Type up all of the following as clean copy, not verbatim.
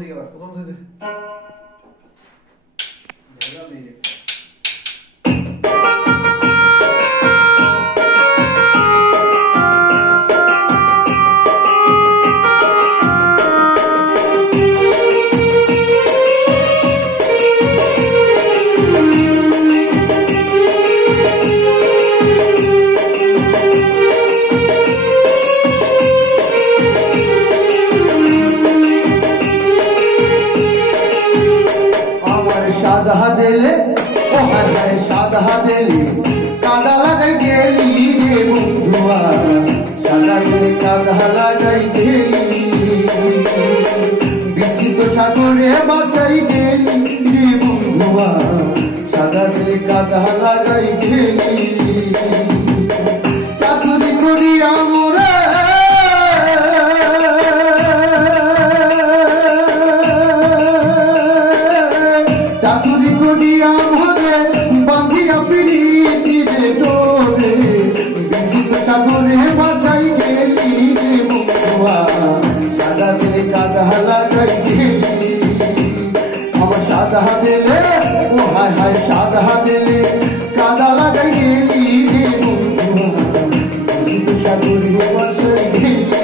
প্রথম থেকে साधा दिले ओ हाय हाय साधा दिले कादा लगाई गेली रे बंधुआ साधा दिले कादा लगाई गेली बिचित सागरे बासाई गेली रे बंधुआ साधा दिले कादा लगाई गेली चातुरी करिया मोरे सागरे बासाई गेली रे बंधुआ सादा दिले कादा लगाई गेली আমার সাদা দিলে ও হায় হায় সাদা দিলে কাদা লাগাই গেলি রে বন্ধুয়া সাগরে বাসাই গেলি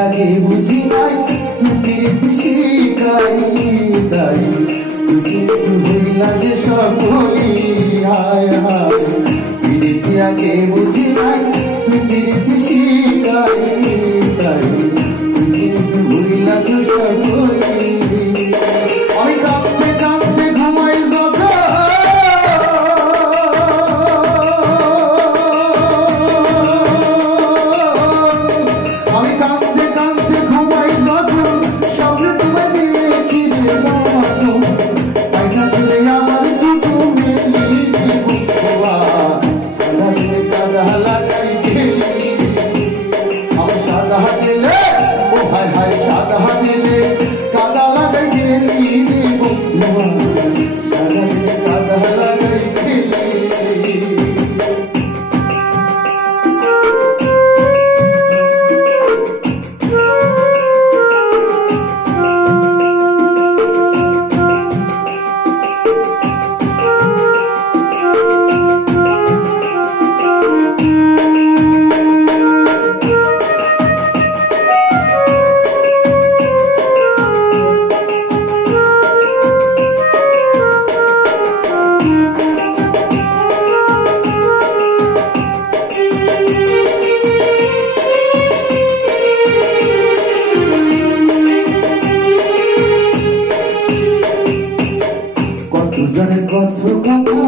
आगे बुझी नाई तुम शिकाई दाई तुला जे सकली हाय हाय आगे बुझी नाई तुम शिकाई दाई तुला जे सकली कांपते कांपते घुमाई দুজনের কত কথা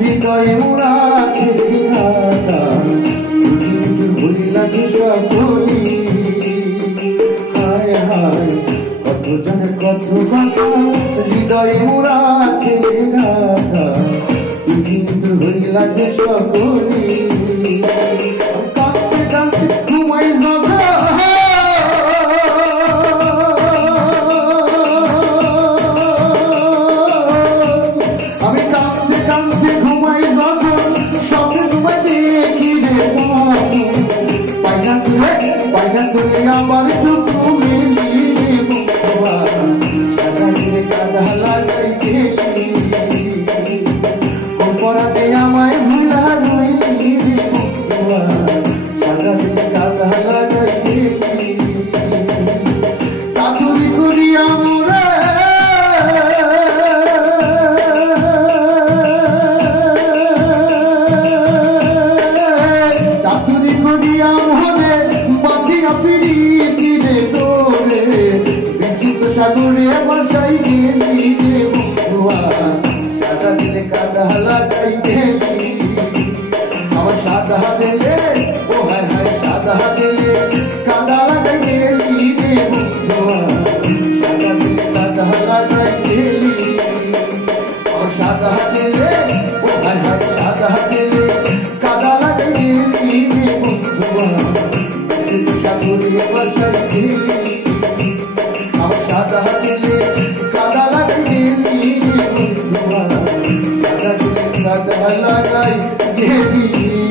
হৃদয় মোরা ছেড়ে হাতা তুই ভুলিলা যে সকলি হায় হায় কতজনের কত কথা হৃদয় মোরা ছেড়ে হাতা তুই কিন্তু ভুলিলা যে সকলি কাঁদতে কাঁদতে ঘুমাই যাবে আমার চোখ মেলি রে বন্ধুয়া সাদা দিলে কাদা লাগাই গেলি পরাতে আমায় ভুলা রইলি রে বন্ধুয়া সাদা দিলে কাদা লাগাই গেলি চাতুরি করিয়া মোরে চাতুরি করিয়া মোরে সাগরে বাসাই গেলি রে বন্ধুয়া সাদা দিলে কাদা লাগাই গেলি আমার সাদা দিলে ও হায় হায় সাদা দিলে কাদা লাগাই গেলি রে বন্ধুয়া লাগাই গেলি